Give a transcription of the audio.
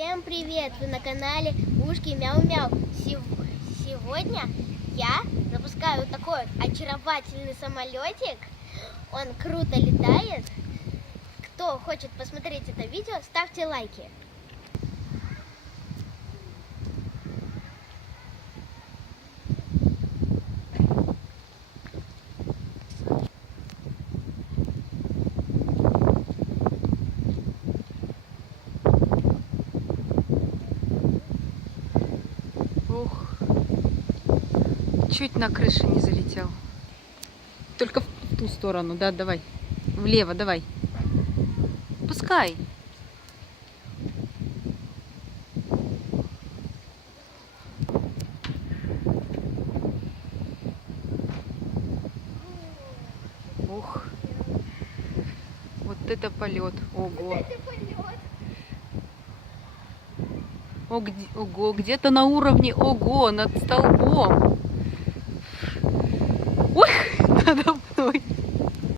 Всем привет! Вы на канале Ушки Мяу-Мяу. Сегодня я запускаю вот такой вот очаровательный самолетик. Он круто летает. Кто хочет посмотреть это видео, ставьте лайки. Ух, чуть на крыше не залетел. Только в ту сторону, да, давай. Влево, давай. Пускай. Ух, вот это полет. Ого. Ого, где-то на уровне, ого, над столбом.